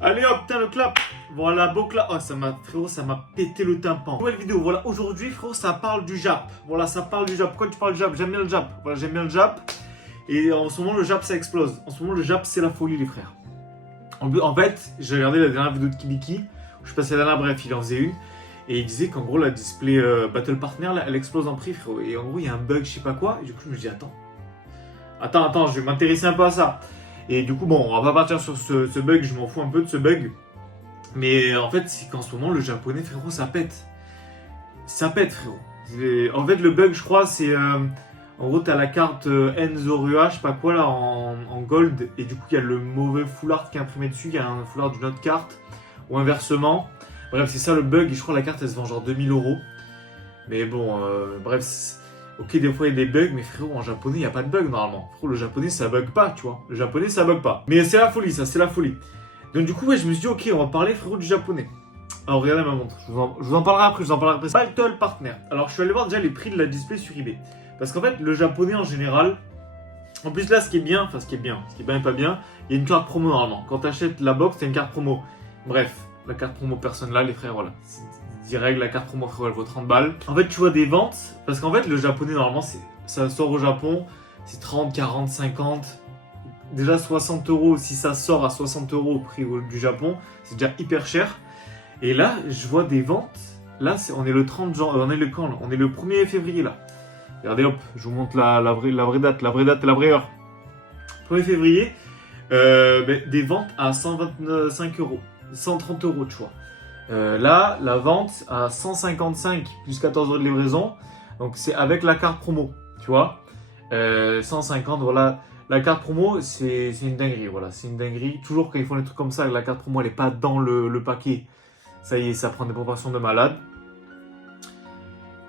Allez hop, putain le clap. Voilà, beau clap. Oh, frérot, ça m'a pété le tympan. Nouvelle vidéo, voilà, aujourd'hui, frérot, ça parle du Jap. Voilà, ça parle du Jap. Pourquoi tu parles du Jap? J'aime bien le Jap. Voilà, j'aime bien le Jap. Et en ce moment, le Jap, ça explose. En ce moment, le Jap, c'est la folie, les frères. En fait, j'ai regardé la dernière vidéo de Kibiki. Je passais la dernière, bref, il en faisait une. Et il disait qu'en gros, la display Battle Partner, là, elle explose en prix, frérot. Et en gros, il y a un bug, je sais pas quoi. Et du coup, je me dis, attends, je vais m'intéresser un peu à ça. Et du coup, bon, on va pas partir sur ce bug, je m'en fous un peu de ce bug. Mais en fait, c'est qu'en ce moment, le japonais, frérot, ça pète. Ça pète, frérot. En fait, le bug, je crois, c'est... en gros, t'as la carte N0UA, je sais pas quoi, là, en gold. Et du coup, il y a le mauvais fullard qui est imprimé dessus. Il y a un fullard d'une autre carte. Ou inversement. Bref, c'est ça le bug. Et je crois que la carte, elle se vend genre 2000 €. Mais bon, bref... Ok, des fois il y a des bugs, mais frérot, en japonais, il n'y a pas de bug normalement. Frérot, le japonais, ça bug pas, tu vois. Le japonais, ça bug pas. Mais c'est la folie, ça, c'est la folie. Donc du coup, ouais, je me suis dit, ok, on va parler, frérot, du japonais. Alors, regardez ma montre. Je vous en parlerai après, Battle Partner. Alors, je suis allé voir déjà les prix de la display sur eBay. Parce qu'en fait, le japonais, en général... En plus, là, ce qui est bien et pas bien, il y a une carte promo normalement. Quand tu achètes la box, t'as une carte promo. Bref, la carte promo, personne là, les frères, voilà. Direct, la carte promo, frérot, elle vaut 30 balles. En fait, tu vois des ventes, parce qu'en fait, le japonais, normalement, ça sort au Japon, c'est 30, 40, 50, déjà 60 €. Si ça sort à 60 € au prix du Japon, c'est déjà hyper cher. Et là, je vois des ventes. Là, on est le 30 janvier, on est le quand là? On est le 1er février là. Regardez, hop, je vous montre la vraie date et la vraie heure. 1er février, des ventes à 125 €, 130 €, tu vois. Là, la vente à 155 plus 14 € de livraison. Donc, c'est avec la carte promo, tu vois. 150, voilà. La carte promo, c'est une dinguerie, voilà. C'est une dinguerie. Toujours quand ils font des trucs comme ça, la carte promo, elle n'est pas dans le paquet. Ça y est, ça prend des proportions de malade.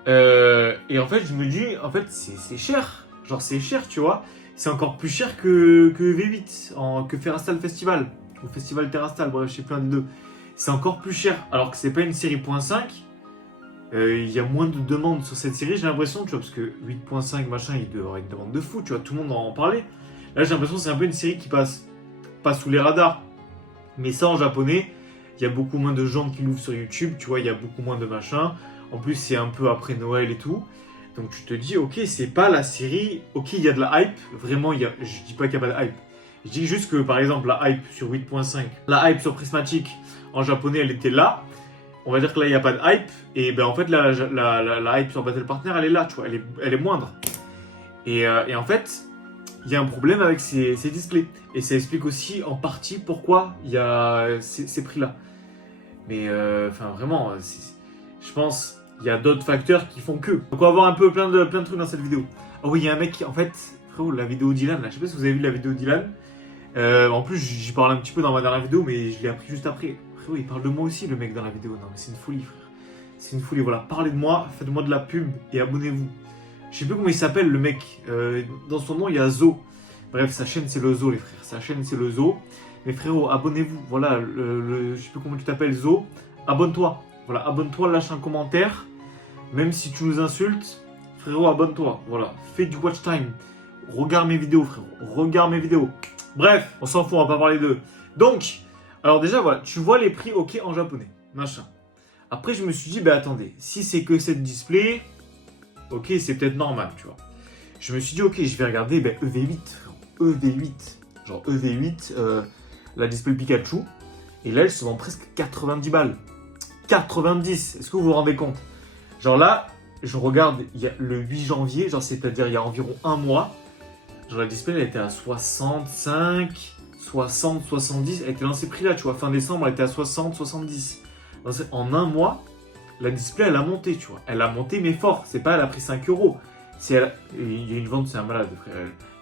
Et en fait, je me dis, en fait, c'est cher. Genre, c'est cher, tu vois. C'est encore plus cher que V8, que Ferrastal Festival. Ou Festival Terrastal, bref, je sais plus un des deux. C'est encore plus cher, alors que c'est pas une série .5. Il y a moins de demandes sur cette série, j'ai l'impression, tu vois, parce que 8.5 machin, il doit y avoir une demande de fou, tu vois, tout le monde en parlait. Là, j'ai l'impression que c'est un peu une série qui passe pas sous les radars. Mais ça, en japonais, il y a beaucoup moins de gens qui l'ouvrent sur YouTube, tu vois, il y a beaucoup moins de machin. En plus, c'est un peu après Noël et tout. Donc tu te dis, ok, c'est pas la série, ok, il y a de la hype, vraiment, je dis pas qu'il n'y a pas de hype. Je dis juste que, par exemple, la hype sur 8.5, la hype sur Prismatic, en japonais, elle était là. On va dire que là, il n'y a pas de hype. Et ben en fait, la hype sur Battle Partner, elle est là, tu vois, elle est moindre. Et en fait, il y a un problème avec ces displays. Et ça explique aussi en partie pourquoi il y a ces prix-là. Mais enfin, vraiment, je pense il y a d'autres facteurs qui font que. Donc on va voir un peu plein de trucs dans cette vidéo. Oh oui, il y a un mec qui, en fait, frérot, la vidéo Dylan, là, je sais pas si vous avez vu la vidéo Dylan. En plus, j'y parle un petit peu dans ma dernière vidéo, mais je l'ai appris juste après. Frérot, il parle de moi aussi, le mec dans la vidéo. Non, mais c'est une folie, frère. C'est une folie, voilà. Parlez de moi, faites-moi de la pub et abonnez-vous. Je sais plus comment il s'appelle, le mec. Dans son nom, il y a Zo. Bref, sa chaîne, c'est le Zo, les frères. Sa chaîne, c'est le Zo. Mais frérot, abonnez-vous. Voilà, je sais plus comment tu t'appelles, Zo. Abonne-toi. Voilà, abonne-toi, lâche un commentaire. Même si tu nous insultes, frérot, abonne-toi. Voilà, fais du watch time. Regarde mes vidéos, frérot. Regarde mes vidéos. Bref, on s'en fout, on va pas parler d'eux. Donc, alors déjà, voilà, tu vois les prix, ok, en japonais, machin. Après, je me suis dit, attendez, si c'est que cette display, ok, c'est peut-être normal, tu vois. Je me suis dit, ok, je vais regarder EV8, frérot. EV8. Genre EV8, la display Pikachu. Et là, elle se vend presque 90 balles. 90, est-ce que vous vous rendez compte? Genre là, je regarde, il y a le 8 janvier, genre c'est-à-dire il y a environ un mois. Genre la display, elle était à 65, 60, 70. Elle était dans ces prix-là, tu vois. Fin décembre, elle était à 60, 70. En un mois, la display, elle a monté, tu vois. Elle a monté, mais fort. C'est pas, elle a pris 5 €. Il y a une vente, c'est un malade, frère.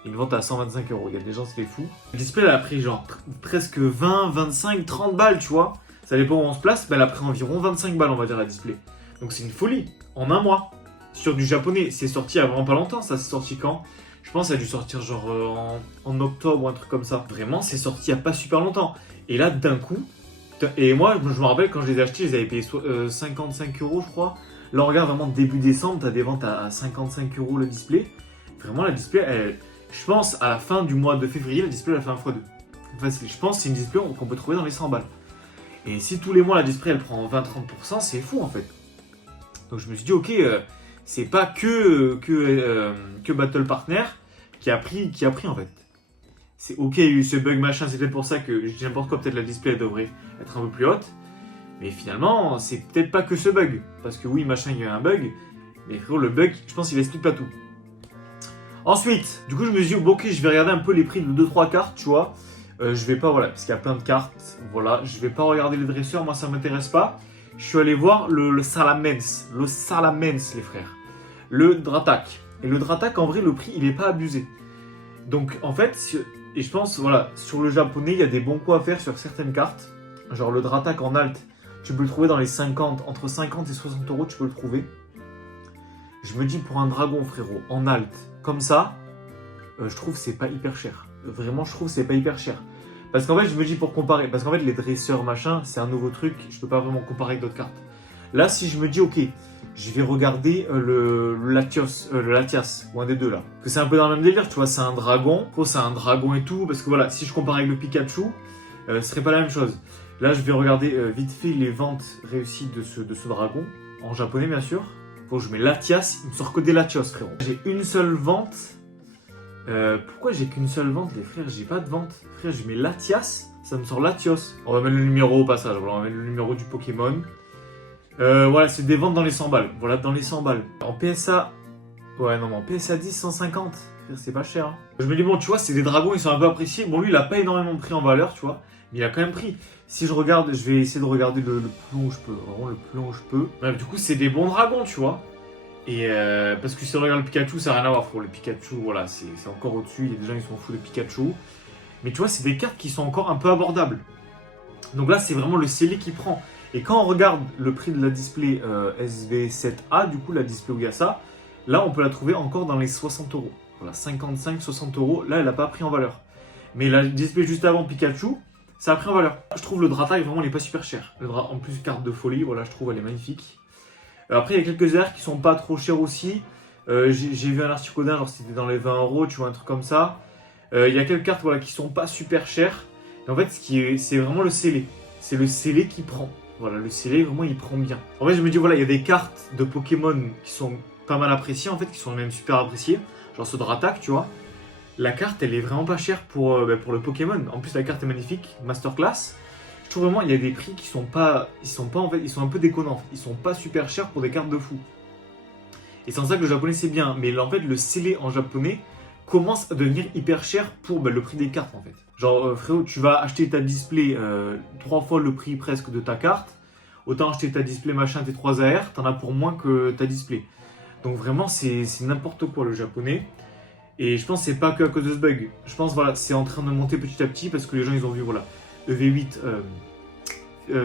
Il y a une vente à 125 €. Il y a des gens, c'est fou. La display, elle a pris genre presque 20, 25, 30 balles, tu vois. Ça dépend où on se place, mais elle a pris environ 25 balles, on va dire, la display. Donc c'est une folie. En un mois. Sur du japonais. C'est sorti il y a vraiment pas longtemps. Ça, c'est sorti quand? Je pense que ça a dû sortir genre en octobre ou un truc comme ça. Vraiment, c'est sorti il n'y a pas super longtemps. Et là, d'un coup... Et moi, je me rappelle, quand je les ai achetés, je les avais payés 55 €, je crois. Là, on regarde vraiment début décembre, tu as des ventes à 55 € le display. Vraiment, la display, je pense, à la fin du mois de février, la display, elle a fait un x2. facile. Je pense que c'est une display qu'on peut trouver dans les 100 balles. Et si tous les mois la display elle prend 20-30%, c'est fou en fait. Donc je me suis dit, ok, c'est pas que Battle Partner qui a pris en fait. C'est ok, il y a eu ce bug machin, c'est peut-être pour ça que je dis n'importe quoi, peut-être la display elle devrait être un peu plus haute. Mais finalement, c'est peut-être pas que ce bug. Parce que oui, machin, il y a eu un bug. Mais frérot, le bug, je pense qu'il explique pas tout. Ensuite, du coup, je me suis dit, bon, ok, je vais regarder un peu les prix de 2-3 cartes, tu vois. Je vais pas, voilà, parce qu'il y a plein de cartes. Voilà, je vais pas regarder les dresseurs, moi ça m'intéresse pas. Je suis allé voir le Salamence. Le Salamence, les frères. Le Dratak. Et le Dratak, en vrai, le prix, il est pas abusé. Donc, en fait, et je pense, voilà, sur le japonais, il y a des bons coups à faire sur certaines cartes. Genre le Dratak en alt, tu peux le trouver dans les 50, entre 50 et 60 euros, tu peux le trouver. Je me dis, pour un dragon, frérot, en alt, comme ça, je trouve que c'est pas hyper cher. Vraiment, je trouve que c'est pas hyper cher. Parce qu'en fait, je me dis pour comparer, parce qu'en fait, les dresseurs, machin, c'est un nouveau truc, je peux pas vraiment comparer avec d'autres cartes. Là, si je me dis, ok, je vais regarder le Latias, ou un des deux là. Parce que c'est un peu dans le même délire, tu vois, c'est un dragon, c'est un dragon et tout, parce que voilà, si je compare avec le Pikachu, ce serait pas la même chose. Là, je vais regarder vite fait les ventes réussies de ce dragon, en japonais bien sûr. Bon, je mets Latias, il me sort que des Latios, frérot. J'ai une seule vente. Pourquoi j'ai qu'une seule vente, les frères? J'ai pas de vente. Frère, je mets Latias, ça me sort Latios. On va mettre le numéro au passage, voilà, on va mettre le numéro du Pokémon. Voilà, c'est des ventes dans les 100 balles. Voilà, dans les 100 balles. En PSA. Ouais, non, mais en PSA 10, 150. Frère, c'est pas cher. Hein. Je me dis, bon, tu vois, c'est des dragons, ils sont un peu appréciés. Bon, lui, il a pas énormément pris en valeur, tu vois. Mais il a quand même pris. Si je regarde, je vais essayer de regarder le plus long où je peux. Vraiment, le plus long où je peux. Bref, du coup, c'est des bons dragons, tu vois. Et parce que si on regarde le Pikachu, ça n'a rien à voir, frérot. Le Pikachu, voilà, c'est encore au-dessus. Il y a des gens qui sont fous de Pikachu. Mais tu vois, c'est des cartes qui sont encore un peu abordables. Donc là, c'est vraiment le scellé qui prend. Et quand on regarde le prix de la display SV7A, du coup, la display Oyasa, là, on peut la trouver encore dans les 60 euros. Voilà, 55-60 euros. Là, elle n'a pas pris en valeur. Mais la display juste avant Pikachu, ça a pris en valeur. Je trouve le Dratak, vraiment, il n'est pas super cher. En plus, carte de folie, voilà, je trouve, elle est magnifique. Après, il y a quelques airs qui sont pas trop chers aussi. J'ai vu un article d'un, genre c'était dans les 20 euros, tu vois, un truc comme ça. Il y a quelques cartes voilà, qui sont pas super chères. Et en fait, c'est vraiment le scellé. C'est le scellé qui prend. Voilà, le scellé, vraiment, il prend bien. En fait, je me dis, voilà, il y a des cartes de Pokémon qui sont pas mal appréciées, en fait, qui sont même super appréciées. Genre ce Dratak, tu vois. La carte, elle est vraiment pas chère pour le Pokémon. En plus, la carte est magnifique, Masterclass. Je trouve vraiment il y a des prix qui sont pas, en fait, ils sont un peu déconnants. En fait. Ils sont pas super chers pour des cartes de fou. Et c'est en ça que le japonais c'est bien. Mais là, en fait, le scellé en japonais commence à devenir hyper cher pour le prix des cartes en fait. Genre frérot, tu vas acheter ta display 3 fois le prix presque de ta carte. Autant acheter ta display machin T3 AR, t'en as pour moins que ta display. Donc vraiment c'est n'importe quoi le japonais. Et je pense que c'est pas que à cause de ce bug. Je pense voilà, c'est en train de monter petit à petit parce que les gens ils ont vu voilà EV8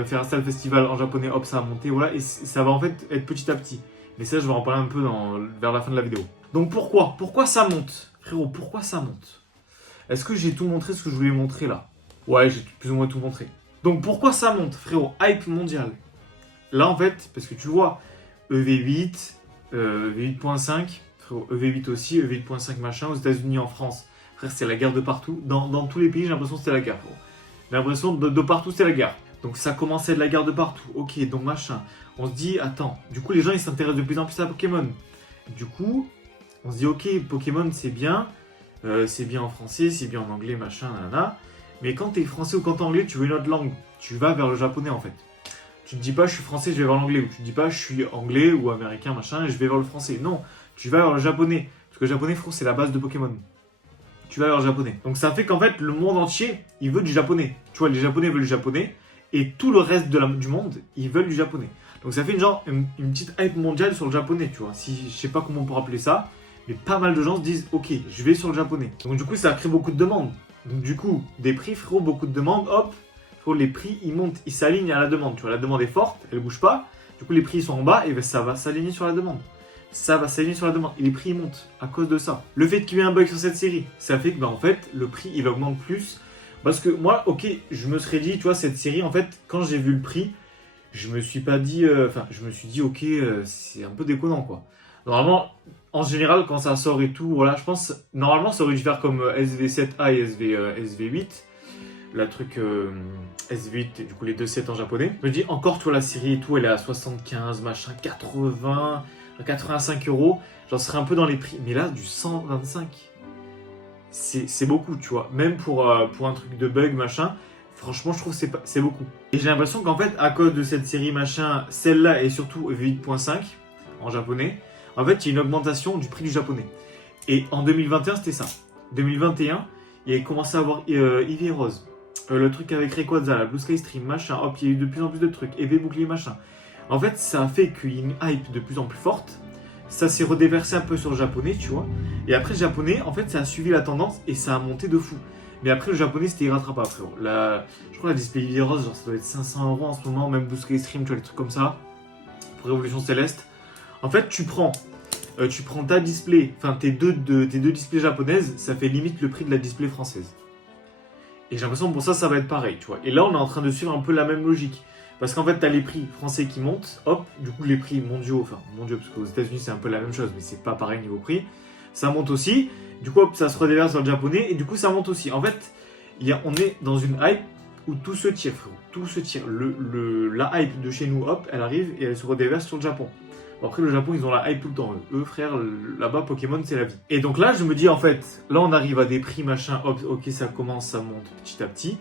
Ferrastal Festival en japonais, hop ça a monté voilà et ça va en fait être petit à petit. Mais ça je vais en parler un peu vers la fin de la vidéo. Donc pourquoi ça monte? Frérot, pourquoi ça monte? Est-ce que j'ai tout montré ce que je voulais montrer là? Ouais, j'ai plus ou moins tout montré. Donc pourquoi ça monte, frérot? Hype mondial. Là en fait, parce que tu vois, EV8, EV8.5, frérot, EV8 aussi, EV8.5 machin, aux États-Unis, en France. Frère, c'est la guerre de partout. Dans tous les pays, j'ai l'impression que c'était la guerre, frérot. J'ai l'impression de partout, c'est la guerre. Donc ça commençait de la guerre de partout. Ok, donc machin. On se dit, attends, du coup les gens ils s'intéressent de plus en plus à Pokémon. Du coup, on se dit, ok, Pokémon c'est bien en français, c'est bien en anglais, machin, nanana. Mais quand t'es français ou quand t'es anglais, tu veux une autre langue. Tu vas vers le japonais en fait. Tu te dis pas, je suis français, je vais vers l'anglais. Ou tu te dis pas, je suis anglais ou américain, machin, et je vais vers le français. Non, tu vas vers le japonais. Parce que le japonais, frérot, c'est la base de Pokémon. Tu vas vers le japonais. Donc ça fait qu'en fait, le monde entier, il veut du japonais. Tu vois, les japonais veulent du japonais. Et tout le reste du monde, ils veulent du japonais. Donc ça fait une petite hype mondiale sur le japonais, tu vois. Si, je sais pas comment on peut appeler ça. Mais pas mal de gens se disent, ok, je vais sur le japonais. Donc du coup, ça crée beaucoup de demandes. Donc du coup, des prix, frérot, beaucoup de demandes, hop, frérot, les prix, ils montent, ils s'alignent à la demande. Tu vois, la demande est forte, elle bouge pas. Du coup, les prix ils sont en bas, et ben, ça va s'aligner sur la demande. Ça va s'aligner sur la demande. Et les prix, ils montent à cause de ça. Le fait qu'il y ait un bug sur cette série, ça fait que, ben, en fait, le prix, il augmente plus. Parce que moi, ok, je me serais dit, tu vois, cette série, en fait, quand j'ai vu le prix, je me suis pas dit, je me suis dit, ok, c'est un peu déconnant, quoi. Normalement, en général, quand ça sort et tout, voilà, je pense, normalement, ça aurait dû faire comme SV7A et SV8. la truc S8 et du coup les deux sets en japonais. Je me dis encore, toi la série et tout, elle est à 75, machin, 80, 85 euros. J'en serais un peu dans les prix. Mais là, du 125, c'est beaucoup, tu vois. Même pour un truc de bug, machin, franchement, je trouve que c'est beaucoup. Et j'ai l'impression qu'en fait, à cause de cette série, machin, celle-là et surtout V8.5 en japonais, en fait, il y a une augmentation du prix du japonais. Et en 2021, c'était ça. 2021, il a commencé à avoir Ivy et Rose. Le truc avec Rayquaza, la Blue Sky Stream, machin, hop, il y a eu de plus en plus de trucs, épée bouclier, machin. En fait, ça a fait qu'il y ait une hype de plus en plus forte. Ça s'est redéversé un peu sur le japonais, tu vois. Et après, le japonais, en fait, ça a suivi la tendance et ça a monté de fou. Mais après, le japonais, c'était irrattrapable, frérot. Je crois que la display Ivy et Rose, genre, ça doit être 500 euros en ce moment, même Blue Sky Stream, tu vois, des trucs comme ça. Pour Révolution Céleste. En fait, tu prends ta display, enfin tes deux displays japonaises, ça fait limite le prix de la display française. Et j'ai l'impression que pour ça va être pareil, tu vois. Et là, on est en train de suivre un peu la même logique. Parce qu'en fait, t'as les prix français qui montent, hop, du coup, les prix mondiaux, parce qu'aux États-Unis, c'est un peu la même chose, mais c'est pas pareil niveau prix. Ça monte aussi, du coup, hop, ça se redéverse dans le japonais, et du coup, ça monte aussi. En fait, on est dans une hype où tout se tire, frérot. Tout se tire. La hype de chez nous, hop, elle arrive et elle se redéverse sur le Japon. Après, le Japon, ils ont la hype tout le temps. Eux, frère, là-bas, Pokémon, c'est la vie. Et donc là, je me dis, en fait, là, on arrive à des prix, machin, hop, ok, ça commence, ça monte petit à petit.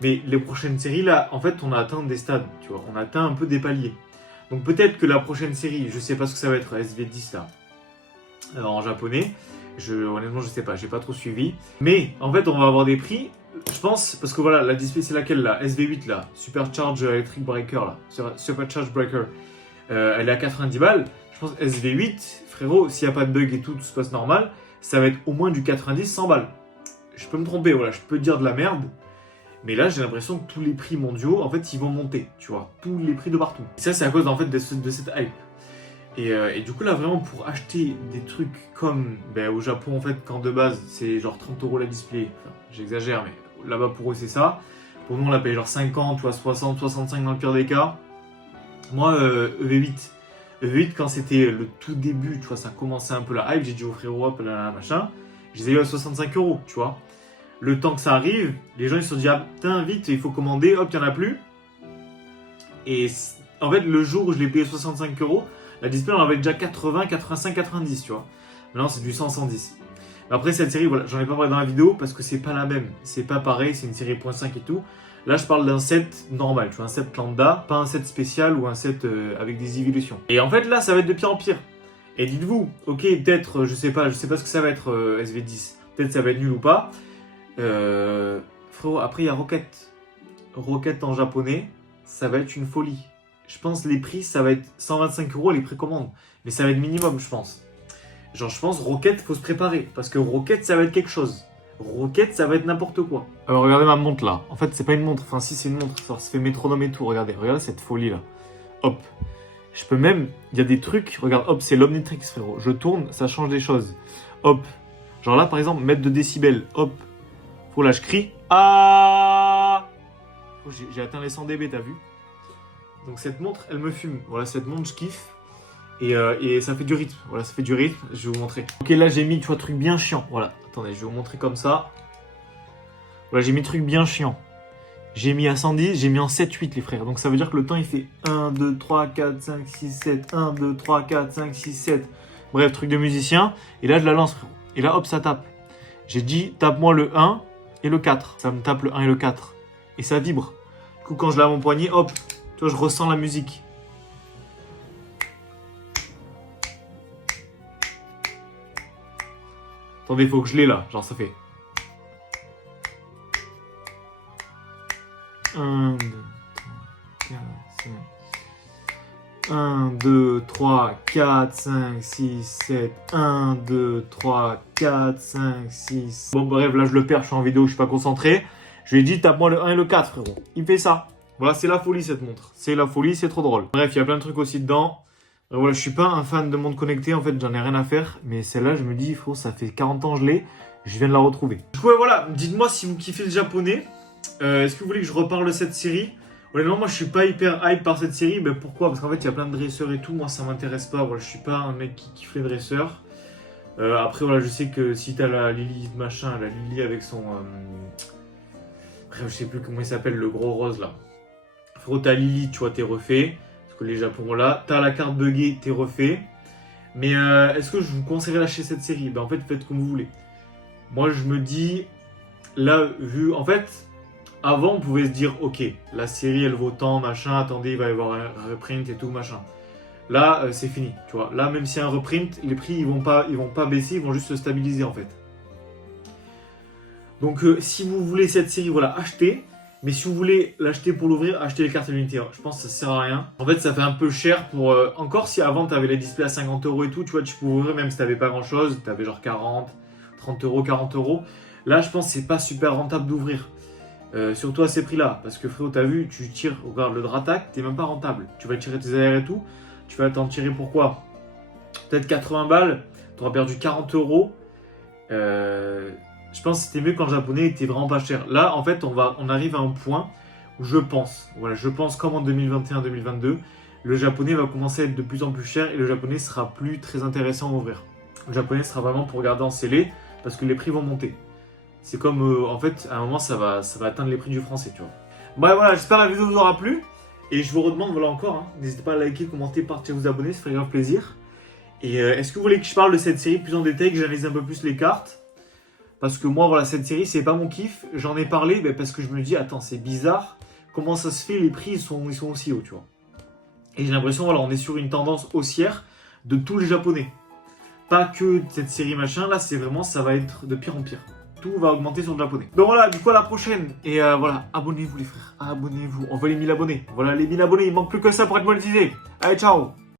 Mais les prochaines séries, là, en fait, on a atteint des stades, tu vois. On a atteint un peu des paliers. Donc peut-être que la prochaine série, je sais pas ce que ça va être, SV10, là, en japonais. Honnêtement, je sais pas, j'ai pas trop suivi. Mais, en fait, on va avoir des prix, je pense, parce que voilà, la display, c'est laquelle, là? SV8, là, Supercharge Electric Breaker, là. Supercharge Breaker. Elle est à 90 balles. Je pense SV8, frérot, s'il n'y a pas de bug et tout se passe normal, ça va être au moins du 90-100 balles. Je peux me tromper, voilà, je peux dire de la merde. Mais là, j'ai l'impression que tous les prix mondiaux, en fait, ils vont monter, tu vois. Tous les prix de partout. Et ça, c'est à cause, en fait, de cette hype. Et du coup, là, vraiment, pour acheter des trucs comme au Japon, en fait, quand de base, c'est genre 30 euros la display. Enfin, j'exagère, mais là-bas, pour eux, c'est ça. Pour nous, on l'a payé genre 50, tu vois, 60, 65 dans le pire des cas. Moi, EV8, quand c'était le tout début, tu vois, ça commençait un peu la hype, j'ai dit au frérot, hop, là, machin, je les ai eu à 65 euros, tu vois. Le temps que ça arrive, les gens ils se sont dit, ah putain, vite, il faut commander, hop, il n'y en a plus. Et en fait, le jour où je l'ai payé 65 euros, la display on avait déjà 80, 85, 90, tu vois. Maintenant, c'est du 100, 110. Mais après, cette série, voilà, j'en ai pas parlé dans la vidéo parce que c'est pas la même. C'est pas pareil, c'est une série .5 et tout. Là, je parle d'un set normal, tu vois, un set lambda, pas un set spécial ou un set avec des évolutions. Et en fait, là, ça va être de pire en pire. Et dites-vous, ok, peut-être, je sais pas ce que ça va être SV10. Peut-être ça va être nul ou pas. Frérot, après, il y a Rocket. Rocket en japonais, ça va être une folie. Je pense les prix, ça va être 125 euros les précommandes. Mais ça va être minimum, je pense. Genre, je pense Rocket, faut se préparer. Parce que Rocket, ça va être quelque chose. Rocket, ça va être n'importe quoi. Alors, regardez ma montre là. En fait, c'est pas une montre. Enfin, si, c'est une montre. Ça se fait métronome et tout. Regardez cette folie là. Hop. Je peux même. Il y a des trucs. Regarde, hop, c'est l'Omnitrix, frérot. Je tourne, ça change des choses. Hop. Genre là, par exemple, mettre de décibels. Hop. Faut là, je crie. Ah. J'ai atteint les 100 dB, t'as vu? Donc, cette montre, elle me fume. Voilà, cette montre, je kiffe. Et ça fait du rythme. Voilà, ça fait du rythme. Je vais vous montrer. Ok, là, j'ai mis, tu vois, truc bien chiant. Voilà. Attendez, je vais vous montrer comme ça. Voilà, j'ai mis truc bien chiant. J'ai mis à 110, j'ai mis en 7-8 les frères. Donc ça veut dire que le temps il fait 1, 2, 3, 4, 5, 6, 7. 1, 2, 3, 4, 5, 6, 7. Bref, truc de musicien. Et là je la lance frérot. Et là hop ça tape. J'ai dit tape-moi le 1 et le 4. Ça me tape le 1 et le 4. Et ça vibre. Du coup quand je l'ai à mon poignet, hop, tu vois je ressens la musique. Attendez, il faut que je l'ai là. Genre ça fait 1, 2, 3, 4, 5, 6, 7. 1, 2, 3, 4, 5, 6. Bon, bref, là, je le perds, je suis en vidéo, je suis pas concentré. Je lui ai dit, tape-moi le 1 et le 4, frérot. Il fait ça. Voilà, c'est la folie, cette montre. C'est la folie, c'est trop drôle. Bref, il y a plein de trucs aussi dedans. Voilà, je suis pas un fan de montre connectée, en fait, j'en ai rien à faire. Mais celle-là, je me dis, frérot, ça fait 40 ans que je l'ai. Je viens de la retrouver. Du coup, voilà, dites-moi si vous kiffez le japonais. Est-ce que vous voulez que je reparle de cette série? Honnêtement, moi je suis pas hyper hype par cette série. Ben, pourquoi? Parce qu'en fait, il y a plein de dresseurs et tout. Moi, ça m'intéresse pas. Voilà, je suis pas un mec qui kiffe les dresseurs. Après, voilà, je sais que si t'as la Lily machin, la Lily avec son Bref, je sais plus comment il s'appelle, le gros rose là. Frérot, t'as Lily, tu vois, t'es refait. Parce que les Japons là. T'as la carte buggée, t'es refait. Mais est-ce que je vous conseillerais d'acheter cette série? Ben en fait, faites comme vous voulez. Moi, je me dis, là, vu, en fait, avant, on pouvait se dire, ok, la série, elle vaut tant, machin, attendez, il va y avoir un reprint et tout, machin. Là, c'est fini, tu vois. Là, même s'il y a un reprint, les prix, ils vont pas baisser, ils vont juste se stabiliser, en fait. Donc, si vous voulez cette série, voilà, achetez. Mais si vous voulez l'acheter pour l'ouvrir, achetez les cartes Unity. Je pense que ça sert à rien. En fait, ça fait un peu cher pour... encore si avant, tu avais les displays à 50 € et tout, tu vois, tu pouvais ouvrir même si tu n'avais pas grand-chose. Tu avais genre 40, 30 €, 40 €. Là, je pense que c'est pas super rentable d'ouvrir. Surtout à ces prix-là. Parce que frérot, t'as vu, tu tires, regarde le Dratak, t'es même pas rentable. Tu vas tirer tes AR et tout. Tu vas t'en tirer pourquoi? Peut-être 80 balles. T'auras perdu 40 €. Je pense que c'était mieux quand le japonais était vraiment pas cher. Là, en fait, on arrive à un point où je pense comme en 2021-2022, le japonais va commencer à être de plus en plus cher et le japonais sera plus très intéressant à ouvrir. Le japonais sera vraiment pour garder en scellé parce que les prix vont monter. C'est comme, en fait, à un moment, ça va atteindre les prix du français, tu vois. Bon, voilà, j'espère que la vidéo vous aura plu. Et je vous redemande, voilà encore, hein, n'hésitez pas à liker, commenter, partager, vous abonner, ça ferait grave plaisir. Et est-ce que vous voulez que je parle de cette série plus en détail, que j'analyse un peu plus les cartes? Parce que moi, voilà, cette série, c'est pas mon kiff. J'en ai parlé parce que je me dis, attends, c'est bizarre. Comment ça se fait, les prix, ils sont aussi hauts, tu vois. Et j'ai l'impression, voilà, on est sur une tendance haussière de tous les japonais. Pas que cette série machin, là, c'est vraiment, ça va être de pire en pire. Tout va augmenter sur le japonais. Donc voilà, du coup, à la prochaine. Et voilà, abonnez-vous les frères, abonnez-vous. On veut les 1000 abonnés. Voilà, les 1000 abonnés, il manque plus que ça pour être monétisé. Allez, ciao!